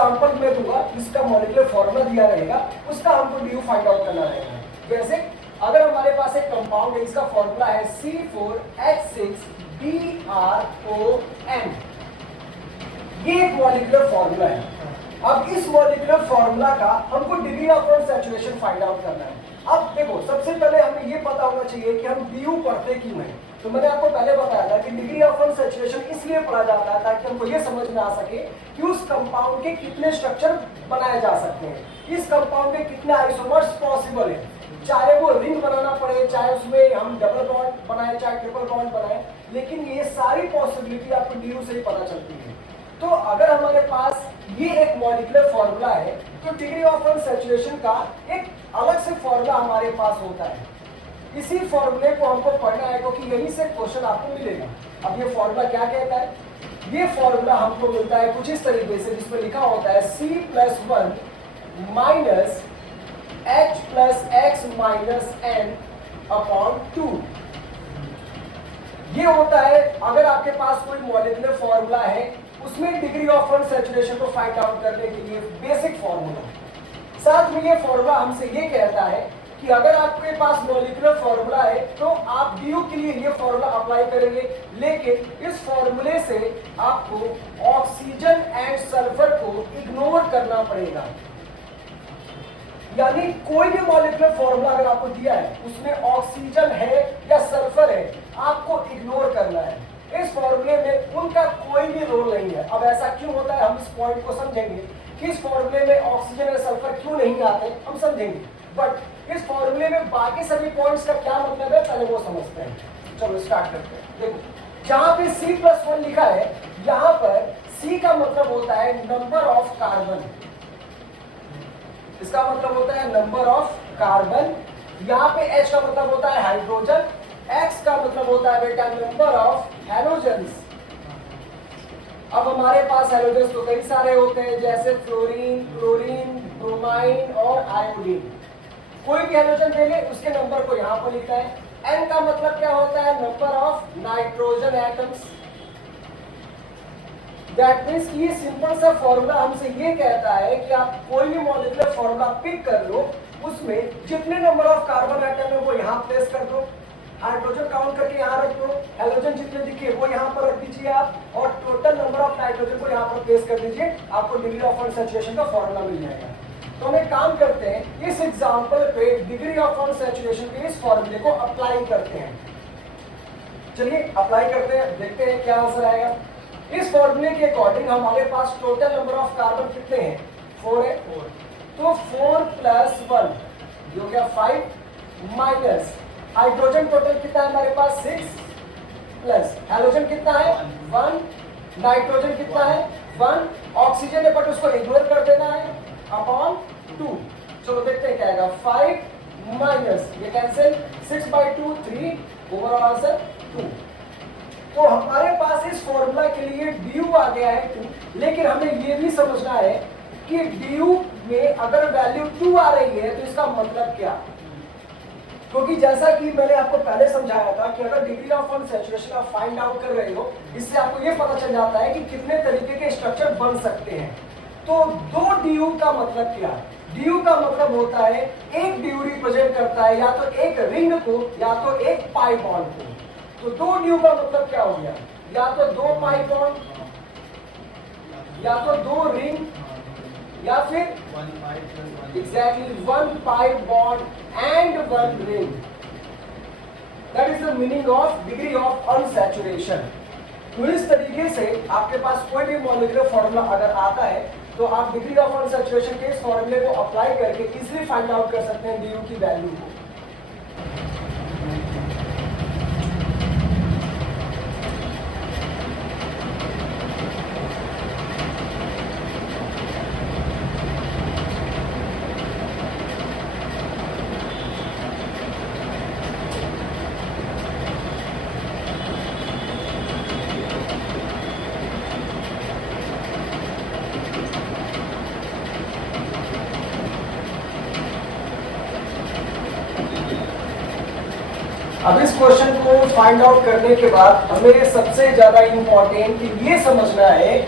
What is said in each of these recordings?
Example मैं दूंगा, इसका मॉलिक्यूलर फॉर्मूला दिया रहेगा, उसका हमको du फाइंड आउट करना रहेगा। जैसे अगर हमारे पास एक कंपाउंड है, इसका फॉर्मूला है C4H6BrON, ये एक मॉलिक्यूलर फॉर्मूला है। अब इस मॉलिक्यूलर फॉर्मूला का हमको degree of saturation find out करना है। अब देखो, सबसे पहले हमें ये पता होना चाहिए कि हम du पढ़ते क्यों हैं। तो मैंने आपको पहले बताया था कि डिग्री ऑफ सैचुरेशन इसलिए पढ़ा जाता है ताकि हमको ये समझ में आ सके कि उस कंपाउंड के कितने स्ट्रक्चर बनाए जा सकते हैं, इस कंपाउंड के कितने आइसोमर्स पॉसिबल है, चाहे वो रिंग बनाना पड़े, चाहे उसमें हम डबल बॉन्ड बनाए, चाहे ट्रिपल बॉन्ड बनाए, लेकिन ये सारी पॉसिबिलिटी आपको du से ही पता चलती है। तो अगर हमारे पास ये एक मॉलिक्यूलर फॉर्मूला है तो डिग्री ऑफ सैचुरेशन का एक अलग से फॉर्मूला हमारे पास होता है। इसी फॉर्मूले को हमको पढ़ना है क्योंकि यहीं से क्वेश्चन आपको मिलेगा। अब ये फॉर्मूला क्या कहता है? ये फॉर्मूला हमको मिलता है कुछ इस तरीके से, जिसमें लिखा होता है C+1 माइनस H+X-N/2। ये होता है अगर आपके पास कोई मॉलिक्यूलर फॉर्मूला है, उसमें डिग्री ऑफ सैचुरेशन को फाइंड आउट करने के लिए बेसिक फॉर्मूला। साथ में ये फॉर्मूला हमसे ये कहता है कि अगर आपके पास मॉलिक्यूलर फॉर्मूला है तो आप du के लिए ये फॉर्मूला अप्लाई करेंगे, लेकिन इस फॉर्मूले से आपको ऑक्सीजन एंड सल्फर को इग्नोर करना पड़ेगा। यानी कोई भी मॉलिक्यूलर फॉर्मूला अगर आपको दिया है, उसमें ऑक्सीजन है या सल्फर है, आपको इग्नोर करना है। इस फॉर्मूले में उनका कोई भी रोल नहीं है। अब ऐसा क्यों होता है, हम इस पॉइंट को समझेंगे कि इस फॉर्मूले में ऑक्सीजन और सल्फर क्यों नहीं आते, हम समझेंगे। बट इस फॉर्मूले में बाकी सभी पॉइंट्स का क्या मतलब है, पहले वो समझते हैं। चलो स्टार्ट करते हैं। देखो, जहां पे C+1 लिखा है, यहां पर C का मतलब होता है नंबर ऑफ कार्बन। इसका मतलब होता है नंबर ऑफ कार्बन। यहाँ पे H का मतलब होता है हाइड्रोजन, X का मतलब होता है बेटा नंबर ऑफ हैलोजेंस। अब हमारे पास हैलोजेंस तो कई सारे होते हैं, जैसे फ्लोरीन, क्लोरीन, ब्रोमाइन और आयोडीन। कोई भी हैलोजन देंगे उसके नंबर को यहाँ पर लिखा है। N का मतलब क्या होता है, number of nitrogen atoms. That means ये सिंपल सा फॉर्मूला हमसे ये कहता है कि आप कोई भी मॉलिक्यूलर फॉर्मूला पिक कर लो, उसमें जितने नंबर ऑफ कार्बन एटम है वो यहाँ प्लेस कर दो, हाइड्रोजन काउंट करके यहाँ रख दो, हैलोजन जितने दिखे वो यहाँ पर रख दीजिए आप, और टोटल नंबर ऑफ नाइट्रोजन को यहाँ पर प्लेस कर दीजिए, आपको डिग्री ऑफ सैचुरेशन का फॉर्मूला मिल जाएगा। तो हम एक काम करते हैं, इस एग्जांपल पे डिग्री ऑफ सैचुरेशन के इस फॉर्मूले को अप्लाई करते हैं। चलिए अप्लाई करते हैं, देखते हैं क्या आंसर आएगा। इस फॉर्मूले के अकॉर्डिंग हमारे पास टोटल नंबर ऑफ कार्बन कितने हैं, 4 है। तो 4 + 1 जो क्या 5 माइनस हाइड्रोजन टोटल कितना है हमारे पास 6 प्लस हैलोजन कितना है 1, नाइट्रोजन कितना है 1, ऑक्सीजन है बट उसको इग्नोर कर देना है अपॉन 2। चलो देखते हैं क्या आएगा, 5 माइनस ये कैंसिल, 6/2 3, ओवरऑल आंसर 2। तो हमारे पास इस फॉर्मूला के लिए du आ गया है 2, लेकिन हमें ये भी समझना है कि du में अगर वैल्यू 2 आ रही है तो इसका मतलब क्या, क्योंकि जैसा कि मैंने आपको पहले समझाया था कि अगर डिग्री ऑफ सैचुरेशन आप फाइंड आउट कर रहे हो, इससे आपको ये पता चल जाता है कि कितने तरीके के स्ट्रक्चर बन सकते हैं। तो 2 du का मतलब क्या, du का मतलब होता है एक du रिप्रेजेंट करता है या तो एक रिंग को या तो एक पाई बॉन्ड को। तो 2 du का मतलब क्या हो गया, या तो 2 पाई बॉन्ड या तो 2 रिंग या फिर exactly 1 pi bond and 1 ring. That is the meaning of degree of unsaturation. तो इस तरीके से आपके पास कोई भी मॉलिक्यूलर फॉर्मूला अगर आता है तो आप डिग्री ऑफ अनसैचुरेशन के इस फॉर्मूले को अप्लाई करके इजीली फाइंड आउट कर सकते हैं du की वैल्यू को। अब इस क्वेश्चन को फाइंड आउट करने के बाद हमें सबसे ज्यादा इंपॉर्टेंट ये समझना है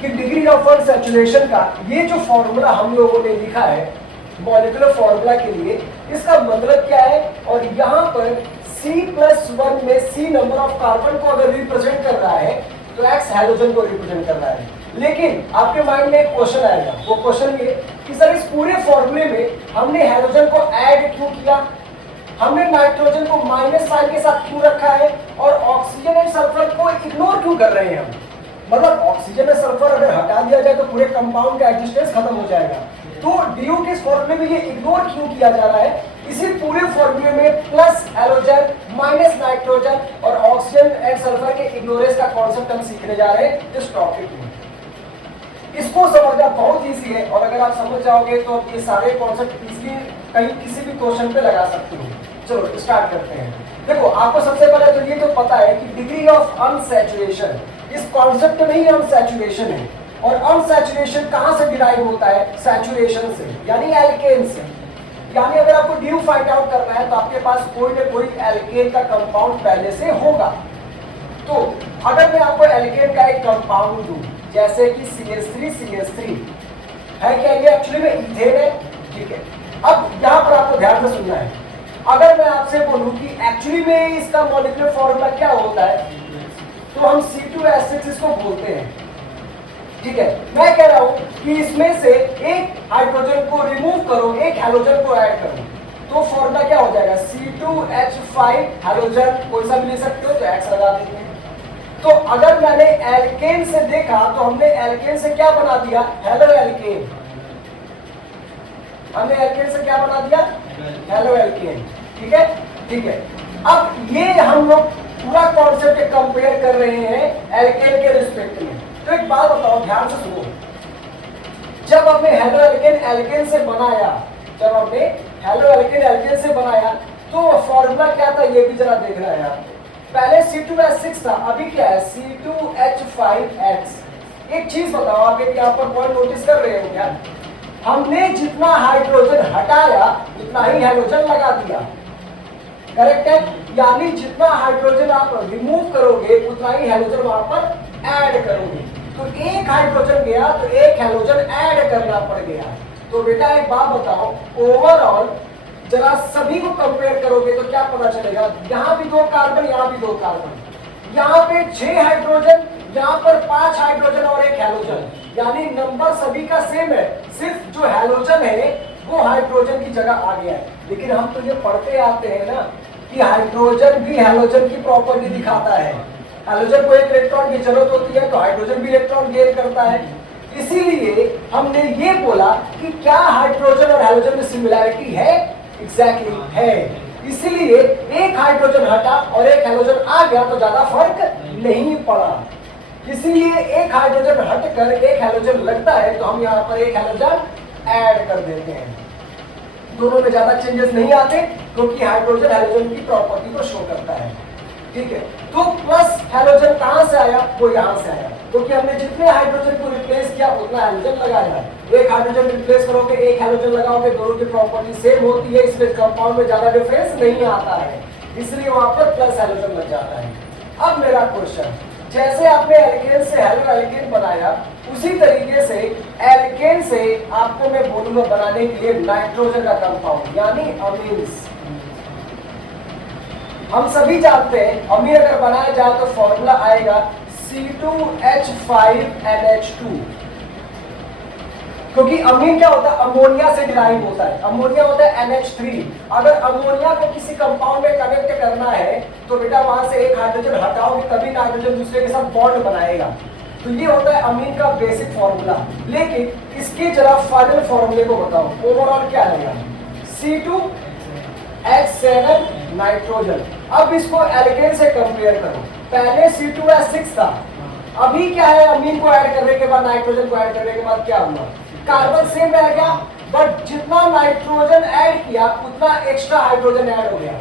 कि डिग्री ऑफ अनसैचुरेशन का ये जो फॉर्मूला हम लोगों ने लिखा है मॉलिक्यूलर फॉर्मूला के लिए, इसका मतलब क्या है, और यहाँ पर C+1 में C नंबर ऑफ कार्बन को अगर रिप्रेजेंट कर रहा है तो X हाइड्रोजन को रिप्रेजेंट कर रहा है। लेकिन आपके माइंड में एक क्वेश्चन आएगा, वो क्वेश्चन ये कि सर इस पूरे फॉर्मूले में हमने हाइड्रोजन को ऐड क्यों किया, हमने नाइट्रोजन को माइनस साइन के साथ क्यों रखा है, और ऑक्सीजन एंड सल्फर को इग्नोर क्यों कर रहे हैं हम। मतलब ऑक्सीजन और सल्फर अगर हटा दिया जाए तो पूरे कंपाउंड का एग्जिस्टेंस खत्म हो जाएगा। तो DO के फॉर्मूले में ये इग्नोर क्यों किया जा रहा है, इसी पूरे फॉर्मूले में प्लस हैलोजन माइनस नाइट्रोजन और ऑक्सीजन एंड सल्फर के इग्नोरेंस का कॉन्सेप्ट हम सीखने जा रहे हैं इस टॉपिक में। इसको समझना बहुत इजी है, और अगर आप समझ जाओगे तो ये सारे कॉन्सेप्ट इजीली कहीं किसी भी क्वेश्चन पे लगा सकते हो। चलो स्टार्ट करते हैं। देखो आपको सबसे पहले तो ये तो पता है कि डिग्री ऑफ अनसैचुरेशन, इस कॉन्सेप्ट में ही अनसैचुरेशन है, और अनसैचुरेशन कहां से डिराइव होता है, सैचुरेशन से, यानी एल्केन से। यानी अगर आपको ड्यू फाइंड आउट करना है तो आपके पास कोई ना कोई एल्केन का कंपाउंड पहले से होगा। तो अगर मैं आपको एल्केन का एक कंपाउंड दूं जैसे कि CH3 है, क्या ये एक्चुअली में इथेन है, ठीक है। अब यहाँ पर आपको ध्यान से सुनना है, अगर मैं आपसे बोलूं कि एक्चुअली में इसका मॉलिक्यूलर फॉर्मूला क्या होता है, तो हम C2H6 इसको बोलते हैं, ठीक है। मैं कह रहा हूं कि इसमें से एक हाइड्रोजन को रिमूव करो, एक हैलोजन को ऐड करो, तो फॉर्मूला क्या हो जाएगा, C2H5 हैलोजन, कोई सा भी ले सकते हो तो X लगा देंगे। तो अगर मैंने एल्केन से देखा तो हमने एल्केन से क्या बना दिया, हेलो एल्केन। हमने एल्केन से क्या बना दिया, हेलो एल्केन, ठीक है, ठीक है। अब ये हम लोग पूरा कॉन्सेप्ट कंपेयर कर रहे हैं एल्केन के रिस्पेक्ट में। तो एक बात बताओ, ध्यान से सुनो, जब हमने हेलो एल्केन एल्केन से बनाया, जब हमने हेलो एल्केन एल्केन से बनाया तो फॉर्मूला क्या था ये भी जरा देखना है यार। पहले C2H6 था, अभी क्या है C2H5X। एक चीज बताओ, आप एक यहाँ पर पॉइंट नोटिस कर रहे हो क्या, हमने जितना हाइड्रोजन हटाया उतना ही हाइड्रोजन लगा दिया, करेक्ट है। यानी जितना हाइड्रोजन आप रिमूव करोगे उतना ही हाइड्रोजन वहां पर ऐड करोगे। तो एक हाइड्रोजन गया तो एक हाइड्रोजन ऐड करना पड़ गया। तो बेटा एक बात बताओ, ओवरऑल जरा सभी को कंपेयर करोगे तो क्या पता चलेगा, यहाँ भी 2 कार्बन, यहाँ भी 2 कार्बन, यहाँ पे 6 हाइड्रोजन, यहाँ पर 5 हाइड्रोजन और 1 हैलोजन, यानी नंबर सभी का सेम है, सिर्फ जो हैलोजन है वो हाइड्रोजन की जगह आ गया है। लेकिन हम तो ये पढ़ते आते हैं ना कि हाइड्रोजन भी हैलोजन की प्रॉपर्टी दिखाता है। हैलोजन को एक इलेक्ट्रॉन की जरूरत होती है तो हाइड्रोजन भी इलेक्ट्रॉन गेन करता है। इसीलिए हमने ये बोला कि क्या हाइड्रोजन और हैलोजन में सिमिलैरिटी है, एग्जैक्टली है। इसलिए एक हाइड्रोजन हटा और एक हैलोजन आ गया तो ज्यादा फर्क नहीं पड़ा। इसलिए एक हाइड्रोजन हटकर एक हैलोजन लगता है तो हम यहाँ पर एक हैलोजन ऐड कर देते हैं। दोनों में ज्यादा चेंजेस नहीं आते क्योंकि हाइड्रोजन हैलोजन की प्रॉपर्टी को शो करता है, ठीक है। तो प्लस हैलोजन कहां से आया, वो यहां से आया, क्योंकि हमने जितने हाइड्रोजन को रिप्लेस किया उतना हैलोजन लगाया। एक हाइड्रोजन रिप्लेस करोगे एक हैलोजन लगाओगे, दोनों की प्रॉपर्टी सेम होती है, इसलिए कंपाउंड में ज्यादा डिफरेंस नहीं आता है, इसलिए वहां पर प्लस हैलोजन लग जाता है। अब मेरा क्वेश्चन, जैसे आपने एल्केन से हेलो एल्केन बनाया उसी तरीके से एल्केन से आपको मैं बोलूंगा बनाने के लिए नाइट्रोजन का कंपाउंड यानी अमीन्स। हम सभी जानते हैं अमीन अगर बनाया जाए तो फॉर्मूला आएगा C2H5NH2, क्योंकि अमीन क्या होता है, अमोनिया से डिराइव होता है। अमोनिया होता है NH3। अगर अमोनिया को किसी कंपाउंड में कनेक्ट करना है तो बेटा वहां से एक हाइड्रोजन हटाओगे तभी नाइट्रोजन दूसरे के साथ बॉन्ड बनाएगा। तो ये होता है अमीन का बेसिक फॉर्मूला। लेकिन इसके जरा फाइनल फॉर्मूले को बताओ, ओवरऑल क्या आएगा, C2H7 नाइट्रोजन। अब इसको एल्केन से कंपेयर करो, पहले C2H6 था, अभी क्या है, अमीन को ऐड करने के बाद नाइट्रोजन को ऐड करने के बाद क्या हुआ, कार्बन सेम रह गया, बट जितना नाइट्रोजन ऐड किया उतना एक्स्ट्रा हाइड्रोजन ऐड हो गया,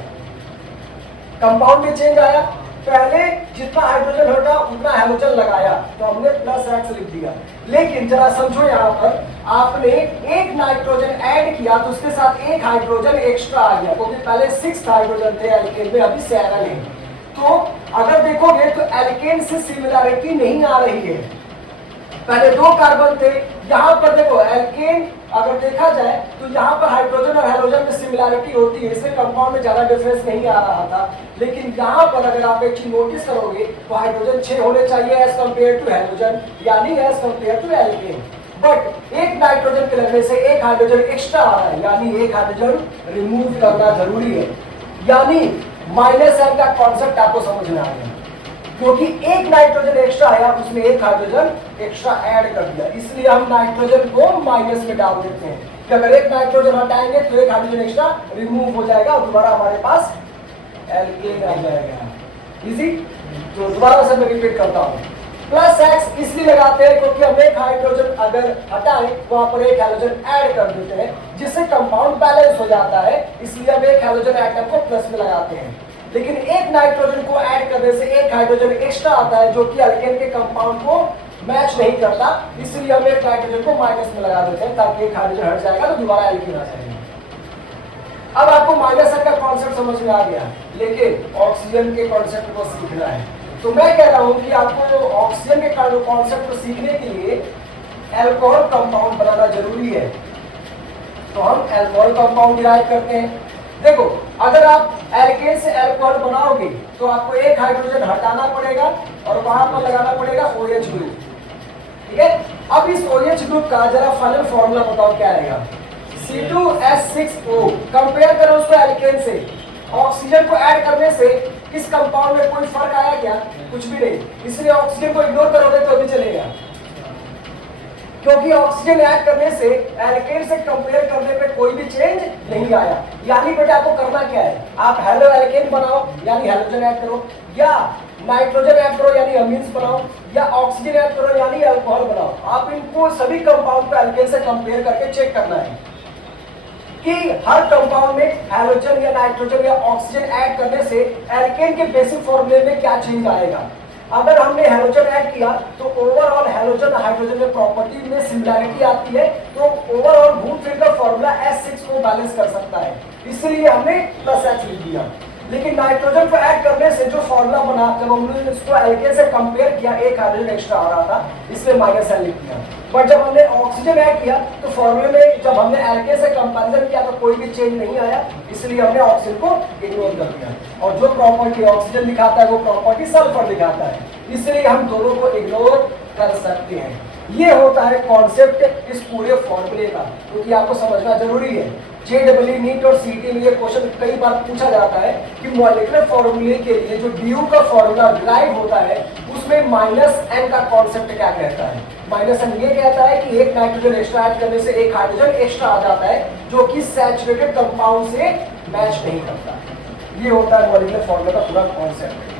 कंपाउंड में चेंज आया। पहले जितना हाइड्रोजन हटा उतना हाइड्रोजन लगाया तो हमने प्लस X लिख दिया। लेकिन जरा समझो, यहाँ पर आपने एक नाइट्रोजन ऐड किया तो उसके साथ एक हाइड्रोजन एक्स्ट्रा आ गया, क्योंकि पहले 6 हाइड्रोजन थे एल्केन में, अभी 7 है। तो अगर देखोगे तो एल्केन से सिमिलैरिटी नहीं आ रही है, पहले 2 कार्बन थे, यहाँ पर देखो एल्केन अगर देखा जाए तो यहाँ पर हाइड्रोजन और हेलोजन में सिमिलैरिटी होती है, इससे कंपाउंड में ज्यादा डिफरेंस नहीं आ रहा था। लेकिन यहाँ पर अगर आप एक चीज नोटिस करोगे तो हाइड्रोजन 6 होने चाहिए एज कंपेयर टू हेलोजन, यानी as compare to alkane. But एक नाइट्रोजन के लगने से एक हाइड्रोजन एक्स्ट्रा आ रहा है, यानी एक हाइड्रोजन रिमूव करना जरूरी है। यानी -n का कॉन्सेप्ट आपको समझ में आ गया, क्योंकि एक नाइट्रोजन एक्स्ट्रा आया उसमें एक हाइड्रोजन एक्स्ट्रा ऐड कर दिया, इसलिए हम नाइट्रोजन को माइनस में डाल देते हैं कि अगर एक नाइट्रोजन हटाएंगे तो एक हाइड्रोजन एक्स्ट्रा रिमूव हो जाएगा और दोबारा हमारे पास एल्केन आ जाएगा। इजी। तो दोबारा से मैं रिपीट करता हूं, +X इसलिए लगाते हैं क्योंकि हम एक हाइड्रोजन अगर हटाएं वहां पर एक हाइड्रोजन ऐड कर देते हैं जिससे कंपाउंड बैलेंस हो जाता है, इसलिए हम एक हाइड्रोजन एटम को प्लस में लगाते हैं। लेकिन एक नाइट्रोजन को ऐड करने से एक हाइड्रोजन एक्स्ट्रा आता है जो कि एल्केन के कंपाउंड को मैच नहीं करता, इसलिए हम एक नाइट्रोजन को माइनस में लगा देते हैं ताकि एक हाइड्रोजन हट जाएगा तो दोबारा एल्केन आ जाएगा। अब आपको -n का कॉन्सेप्ट समझ में आ गया, लेकिन ऑक्सीजन के कॉन्सेप्ट को सीखना है। तो मैं कह रहा हूं कि आपको ऑक्सीजन के कॉन्सेप्ट को सीखने के लिए अल्कोहल कंपाउंड बनाना जरूरी है। तो हम अल्कोहल कंपाउंड डिराइव करते हैं। देखो, अगर आप एल्केन से अल्कोहल बनाओगे तो आपको एक हाइड्रोजन हटाना पड़ेगा और वहां पर लगाना पड़ेगा OH ग्रुप। ठीक है, अब इस OH ग्रुप का जरा फाइनल फॉर्मूला बताओ क्या आएगा। C2H6O। कंपेयर करो उसको एल्केन से। ऑक्सीजन को ऐड करने से इस कंपाउंड में कोई फर्क आया क्या? कुछ भी नहीं, इसलिए ऑक्सीजन को इग्नोर करोगे तो भी चलेगा, क्योंकि ऑक्सीजन ऐड करने से एल्केन से कंपेयर करने पे कोई भी चेंज नहीं आया। यानी बेटा आपको करना क्या है, आप हेलो एल्केन बनाओ यानी हेलोजन ऐड करो, या नाइट्रोजन ऐड करो यानी अमीन्स बनाओ, या ऑक्सीजन ऐड करो यानी अल्कोहल बनाओ। आप इनको सभी कंपाउंड को एल्केन से कंपेयर करके चेक करना है कि हर कंपाउंड में हेलोजन या नाइट्रोजन या ऑक्सीजन ऐड करने से एल्केन के बेसिक फॉर्मूले में क्या चेंज आएगा। अगर हमने हेलोजन ऐड किया तो ओवरऑल हेलोजन हाइड्रोजन में प्रॉपर्टी में सिमिलैरिटी आती है, तो ओवरऑल वुड-फ्री का फॉर्मूला S6 को बैलेंस कर सकता है, इसलिए हमने +H लिख दिया। लेकिन नाइट्रोजन को ऐड करने से जो फॉर्मूला बना, जब हमने इसको एल्केन से कंपेयर किया एक हाइड्रोजन एक्स्ट्रा आ रहा था, इसलिए -n लिख दिया। बट जब हमने ऑक्सीजन ऐड किया तो फॉर्मूले में जब हमने एल्केन से कंपैरिजन किया तो कोई भी चेंज नहीं आया, इसलिए हमने ऑक्सीजन को इग्नोर कर दिया। और जो प्रॉपर्टी ऑक्सीजन दिखाता है वो प्रॉपर्टी सल्फर दिखाता है, इसलिए हम दोनों को इग्नोर कर सकते हैं। ये होता है कॉन्सेप्ट इस पूरे फॉर्मूले का, क्योंकि आपको समझना जरूरी है। JEE नीट और CT में ये क्वेश्चन कई बार पूछा जाता है कि मॉलिक्यूलर फॉर्मूले के लिए जो DU का फॉर्मूला डिराइव होता है उसमें -n का कॉन्सेप्ट क्या कहता है। -n ये कहता है कि एक नाइट्रोजन एक्स्ट्रा ऐड करने से एक हाइड्रोजन एक्स्ट्रा आ जाता है जो कि सैचुरेटेड कंपाउंड से मैच नहीं करता। ये होता है मॉलिक्यूलर फॉर्मूला का पूरा कॉन्सेप्ट।